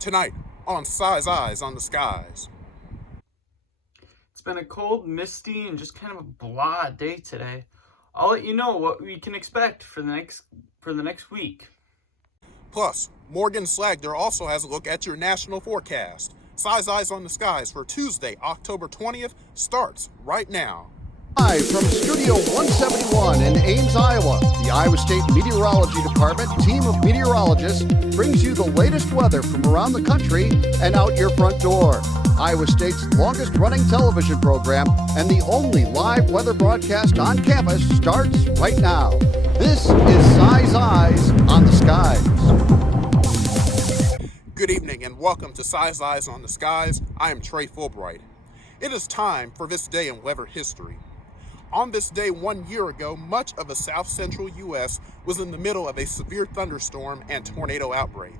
Tonight on Cys Eyes on the Skies. It's been a cold, misty, and just kind of a blah day today. I'll let you know what we can expect for the next week. Plus, Morgan Slagter also has a look at your national forecast. Cys Eyes on the Skies for Tuesday, October 20th starts right now. Live from Studio 171 in Ames, Iowa, the Iowa State Meteorology Department team of meteorologists brings you the latest weather from around the country and out your front door. Iowa State's longest running television program and the only live weather broadcast on campus starts right now. This is Cys Eyes on the Skies. Good evening and welcome to Cys Eyes on the Skies. I am Trey Fulbright. It is time for this day in weather history. On this day 1 year ago, much of the south-central U.S. was in the middle of a severe thunderstorm and tornado outbreak.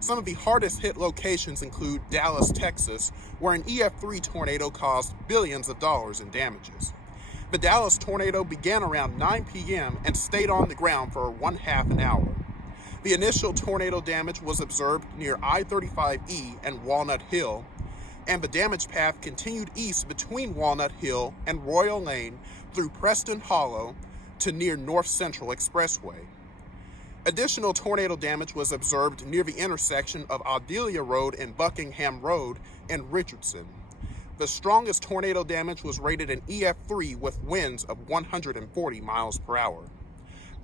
Some of the hardest hit locations include Dallas, Texas, where an EF3 tornado caused billions of dollars in damages. The Dallas tornado began around 9 p.m. and stayed on the ground for 1/2 an hour. The initial tornado damage was observed near I-35E and Walnut Hill, and the damage path continued east between Walnut Hill and Royal Lane through Preston Hollow to near North Central Expressway. Additional tornado damage was observed near the intersection of Audelia Road and Buckingham Road in Richardson. The strongest tornado damage was rated an EF3 with winds of 140 miles per hour.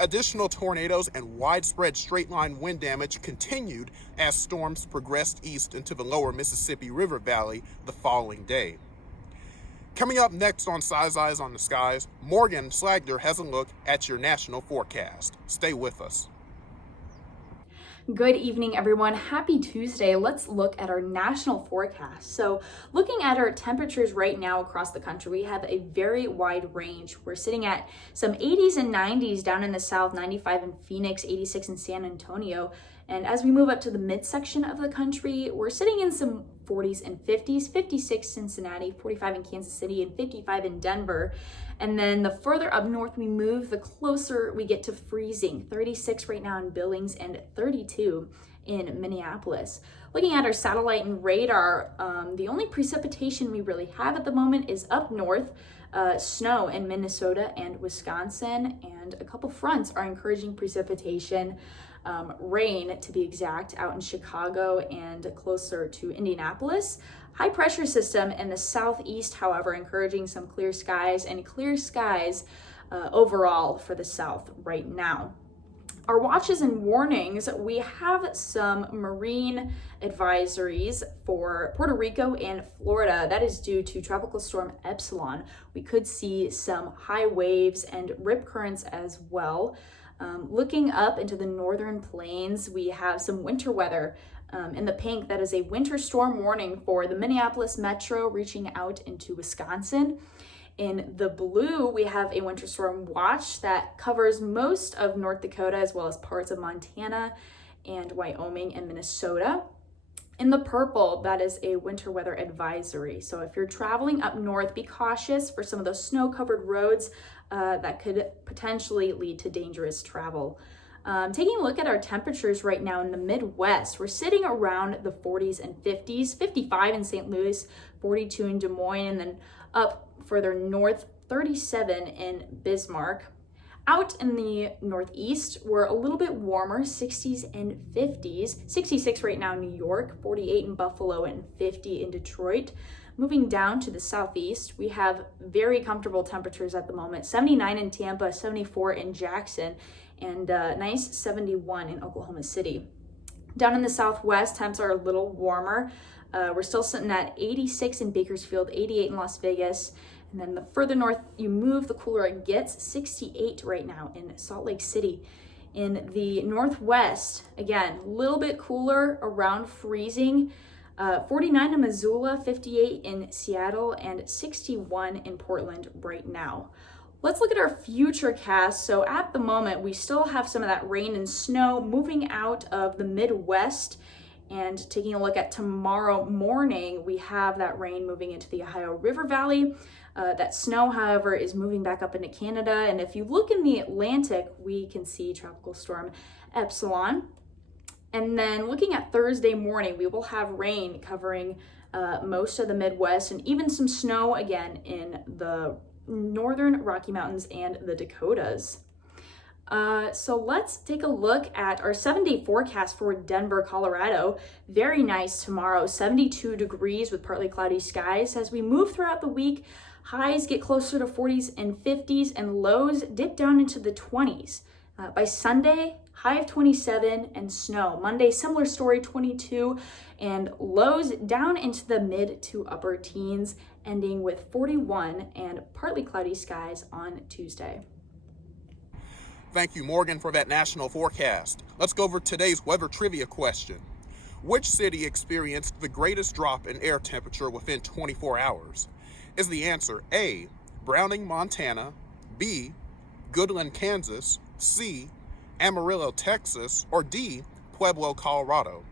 Additional tornadoes and widespread straight-line wind damage continued as storms progressed east into the lower Mississippi River Valley the following day. Coming up next on Cys Eyes on the Skies, Morgan Slagter has a look at your national forecast. Stay with us. Good evening, everyone. Happy Tuesday. Let's look at our national forecast. So looking at our temperatures right now across the country, we have a very wide range. We're sitting at some 80s and 90s down in the south, 95 in Phoenix, 86 in San Antonio. And as we move up to the midsection of the country, we're sitting in some 40s and 50s, 56 Cincinnati, 45 in Kansas City, and 55 in Denver. And then the further up north we move, the closer we get to freezing. 36 right now in Billings and 32 in Minneapolis. Looking at our satellite and radar, the only precipitation we really have at the moment is up north. Snow in Minnesota and Wisconsin, and a couple fronts are encouraging precipitation. Rain, to be exact, out in Chicago and closer to Indianapolis. High pressure system in the southeast, however, encouraging some clear skies overall for the south right now. Our watches and warnings, we have some marine advisories for Puerto Rico and Florida. That is due to Tropical Storm Epsilon. We could see some high waves and rip currents as well. Looking up into the northern plains, we have some winter weather. In the pink, that is a winter storm warning for the Minneapolis metro reaching out into Wisconsin. In the blue, we have a winter storm watch that covers most of North Dakota as well as parts of Montana and Wyoming and Minnesota. In the purple, that is a winter weather advisory. So if you're traveling up north, be cautious for some of those snow-covered roads that could potentially lead to dangerous travel. Taking a look at our temperatures right now in the Midwest, we're sitting around the 40s and 50s, 55 in St. Louis, 42 in Des Moines, and then up further north, 37 in Bismarck. Out in the Northeast, we're a little bit warmer, 60s and 50s, 66 right now in New York, 48 in Buffalo, and 50 in Detroit. Moving down to the Southeast, we have very comfortable temperatures at the moment, 79 in Tampa, 74 in Jackson, and nice 71 in Oklahoma City. Down in the Southwest, temps are a little warmer. We're still sitting at 86 in Bakersfield, 88 in Las Vegas. And then the further north you move, the cooler it gets, 68 right now in Salt Lake City. In the Northwest, again, a little bit cooler, around freezing. 49 in Missoula, 58 in Seattle, and 61 in Portland right now. Let's look at our future cast. So at the moment, we still have some of that rain and snow moving out of the Midwest. And taking a look at tomorrow morning, we have that rain moving into the Ohio River Valley. That snow, however, is moving back up into Canada. And if you look in the Atlantic, we can see Tropical Storm Epsilon. And then looking at Thursday morning, we will have rain covering most of the Midwest and even some snow again in the northern Rocky Mountains and the Dakotas. So let's take a look at our 7-day forecast for Denver, Colorado. Very nice tomorrow, 72 degrees with partly cloudy skies. As we move throughout the week, highs get closer to 40s and 50s and lows dip down into the 20s. By Sunday, high of 27 and snow. Monday, similar story, 22 and lows down into the mid to upper teens, ending with 41 and partly cloudy skies on Tuesday. Thank you, Morgan, for that national forecast. Let's go over today's weather trivia question. Which city experienced the greatest drop in air temperature within 24 hours? Is the answer A, Browning, Montana, B, Goodland, Kansas, C, Amarillo, Texas, or D, Pueblo, Colorado?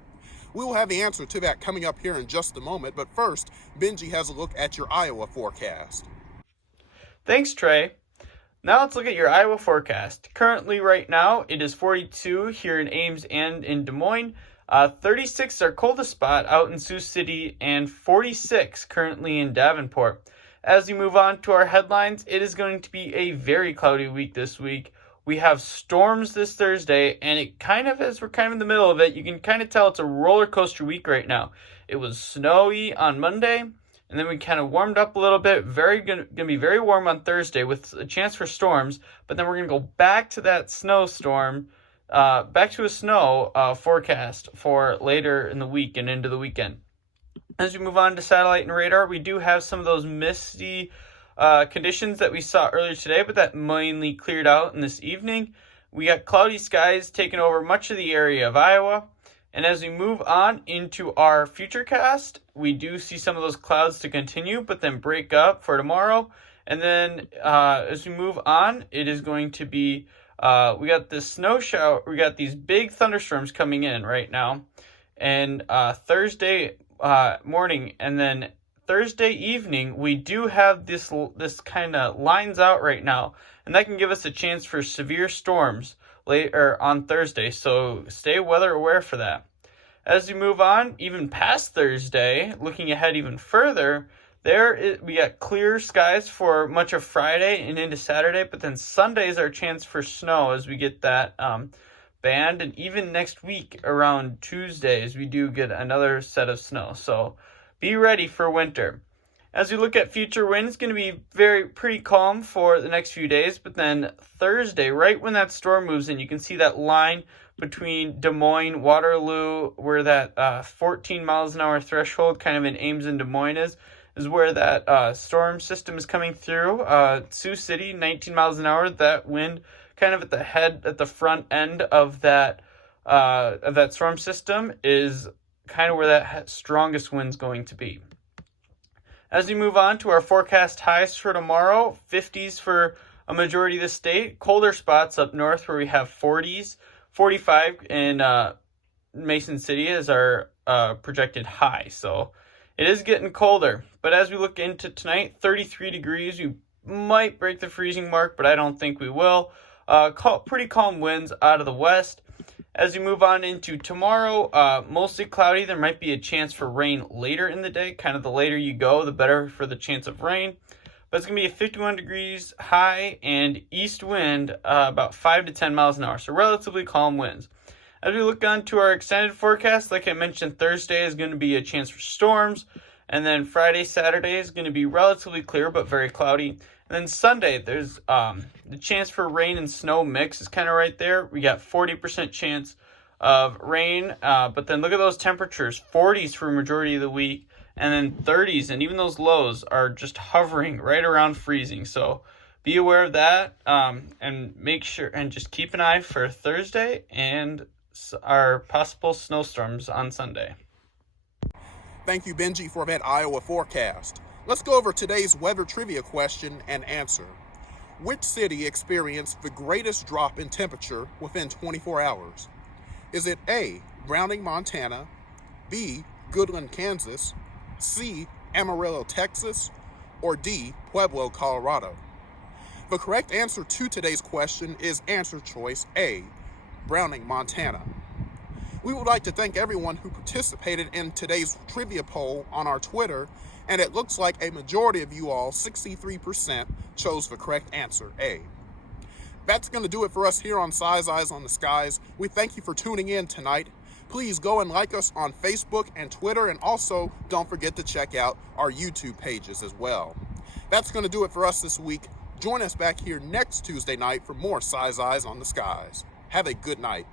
We will have the answer to that coming up here in just a moment, but first, Benji has a look at your Iowa forecast. Thanks, Trey. Now let's look at your Iowa forecast. Currently, right now, it is 42 here in Ames and in Des Moines. 36 is our coldest spot out in Sioux City, and 46 currently in Davenport. As we move on to our headlines, it is going to be a very cloudy week this week. We have storms this Thursday, and it kind of, as we're kind of in the middle of it, you can kind of tell it's a roller coaster week right now. It was snowy on Monday, and then we kind of warmed up a little bit. Going to be very warm on Thursday with a chance for storms, but then we're going to go back to that snowstorm, back to a snow forecast for later in the week and into the weekend. As we move on to satellite and radar, we do have some of those misty conditions that we saw earlier today, but that mainly cleared out in this evening. We got cloudy skies taking over much of the area of Iowa. And as we move on into our futurecast, we do see some of those clouds to continue, but then break up for tomorrow. And then as we move on, it is going to be, we got this snow shower, we got these big thunderstorms coming in right now. And Thursday morning, and then Thursday evening, we do have this kind of lines out right now, and that can give us a chance for severe storms later on Thursday, so stay weather aware for that. As we move on, even past Thursday, looking ahead even further, we got clear skies for much of Friday and into Saturday, but then Sunday is our chance for snow as we get that band, and even next week around Tuesdays, we do get another set of snow, so be ready for winter. As we look at future winds, it's going to be pretty calm for the next few days, but then Thursday, right when that storm moves in, you can see that line between Des Moines, Waterloo, where that 14 miles an hour threshold kind of in Ames and Des Moines is where that storm system is coming through. Sioux City, 19 miles an hour, that wind kind of at the front end of that storm system is kind of where that strongest wind's going to be. As we move on to our forecast highs for tomorrow, 50s for a majority of the state, colder spots up north where we have 40s, 45 in Mason City is our projected high. So it is getting colder. But as we look into tonight, 33 degrees, we might break the freezing mark, but I don't think we will. Pretty calm winds out of the west. As we move on into tomorrow, mostly cloudy. There might be a chance for rain later in the day. Kind of the later you go, the better for the chance of rain. But it's going to be a 51 degrees high and east wind about 5 to 10 miles an hour. So relatively calm winds. As we look on to our extended forecast, like I mentioned, Thursday is going to be a chance for storms. And then Friday, Saturday is going to be relatively clear but very cloudy. And then Sunday, there's the chance for rain and snow mix is kind of right there. We got 40% chance of rain, but then look at those temperatures, 40s for a majority of the week, and then 30s, and even those lows are just hovering right around freezing. So be aware of that, and make sure, and just keep an eye for Thursday and our possible snowstorms on Sunday. Thank you, Benji, for that Iowa forecast. Let's go over today's weather trivia question and answer. Which city experienced the greatest drop in temperature within 24 hours? Is it A, Browning, Montana, B, Goodland, Kansas, C, Amarillo, Texas, or D, Pueblo, Colorado? The correct answer to today's question is answer choice A, Browning, Montana. We would like to thank everyone who participated in today's trivia poll on our Twitter, and it looks like a majority of you all, 63%, chose the correct answer, A. That's going to do it for us here on Cys Eyes on the Skies. We thank you for tuning in tonight. Please go and like us on Facebook and Twitter, and also don't forget to check out our YouTube pages as well. That's going to do it for us this week. Join us back here next Tuesday night for more Cys Eyes on the Skies. Have a good night.